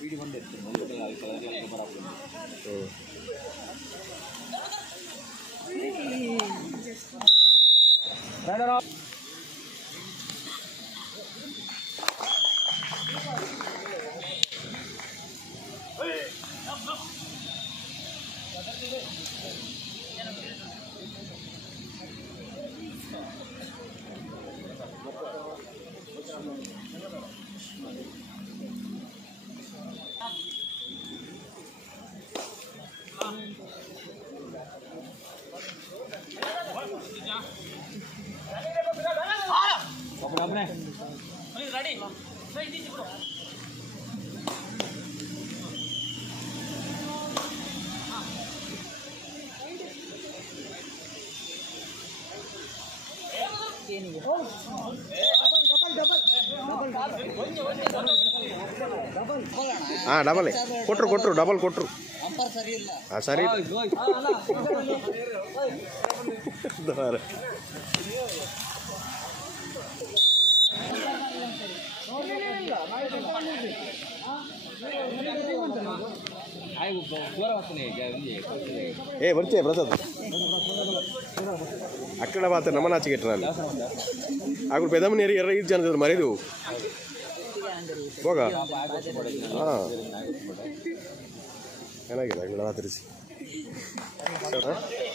ಪೀಡಿ ಬಂದಿತ್ತು ಡಬಲ್ ಕೊಟ್ರು ಡಬಲ್ ಕೊಟ್ರು ಸರಿ ಬರ್ತೀಯ ಪ್ರಸಾದ್ ಅక్కడ ಮಾತ್ರ ನಮ್ಮನ್ನ ಆಚೆಗೆಟ್ಟ ನಾನು ಆಗ ಪೆದಮನೇರಿ 5 ಜನ ಮರಿದು ಹೋಗ ಹಾಂ ಚೆನ್ನಾಗಿದೆ ಅಂಗಳ ಮಾತರಿಸಿ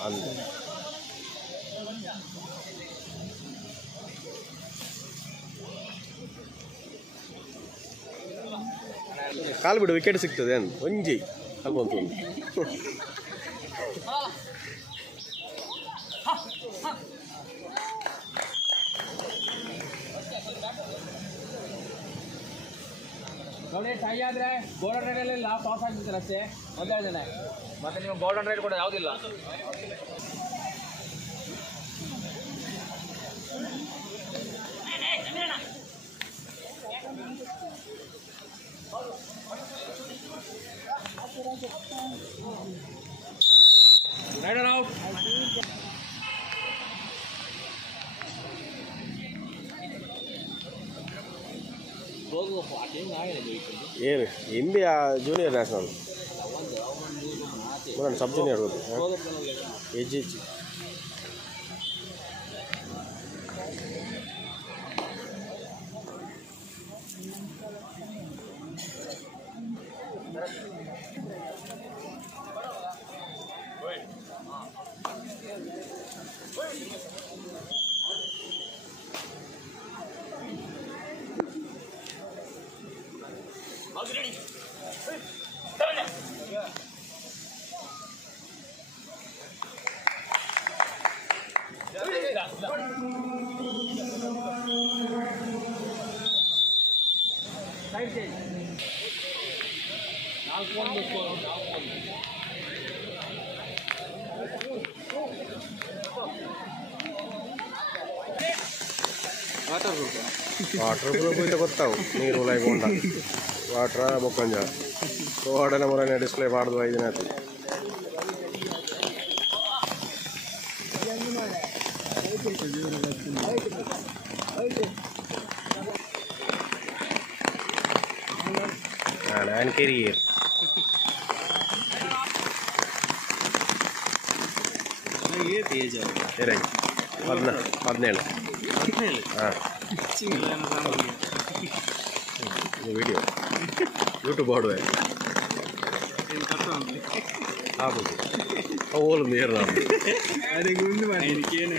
ಅಲ್ಲಿ ಕಾಲು ಬಿಡು ವಿಕೆಟ್ ಸಿಗ್ತದೆ ಅನ್ ಒಂಜಿ ಅಲ್ಪ ಒಂದು ನೋಡಿ ಟೈ ಆದರೆ ಗೋಲ್ಡನ್ ರೈಡಲ್ಲಿ ಪಾಸ್ ಆಗ್ತಿರ್ತಾರೆ ಅಷ್ಟೇ ಮೊದಲೇ ಜನ ಮತ್ತೆ ನೀವು ಗೋಲ್ಡನ್ ರೈಡ್ ಕೂಡ ಯಾವುದಿಲ್ಲ ರೈಡರ್ ಔಟ್ ಏನು India junior national sub junior age waterproof అయితే కొత్తావు నీరు లేకుండా వాటర్ మొక్కం వాడన మొన్న డిస్ప్లే వాడదు 5 నేత ఆయన కెరియర్ ವಿಡಿಯೋ ಯೂಟ್ಯೂಬ್ ಮಾಡುವೆ ಆಗುದು ಅವಳು ನೀರು ಅದಕ್ಕೆ ಒಂದು ಮಾಡಿ ಇದಕ್ಕೇನು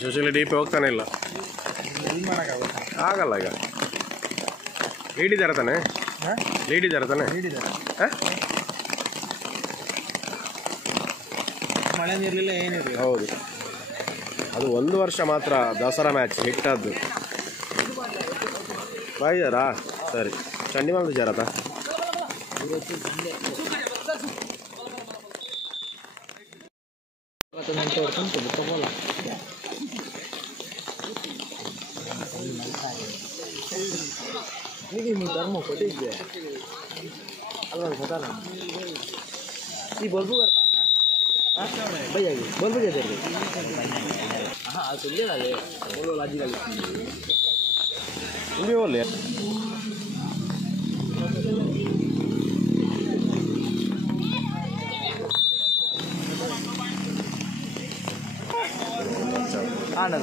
ಸುಶೀಲ ಡಿ ಪಿ ಹೋಗ್ತಾನೆ ಇಲ್ಲ, ಆಗಲ್ಲ ಈಗ. ಲೀಡ್ ಇದ್ದಾರೆ ತಾನೆ, ಲೀಡ್ ಇದ್ದಾರೆ ತಾನೆ, ಮಳೆ ನೀರ್ಲಿಲ್ಲ ಏನಿರಲಿಲ್ಲ. ಹೌದು, ಅದು ಒಂದು ವರ್ಷ ಮಾತ್ರ ದಸರಾ ಮ್ಯಾಚ್ ಹಿಟ್ಟದ್ದು. ಬಾಯಿದಾರಾ ಸರಿ ಚಂಡಿ ಮಲ್ದು ಜಾರತ ಕೊಟ್ಟಿದ್ದೆ ಅಲ್ವಾ ಗೊತ್ತಲ್ಲ ಈ ಬಲ್ಬು भैया बोल बजे दे हाँ सुन ले वाले बोलो लाजी वाली ಇಲ್ಲಿ बोले हाँ ना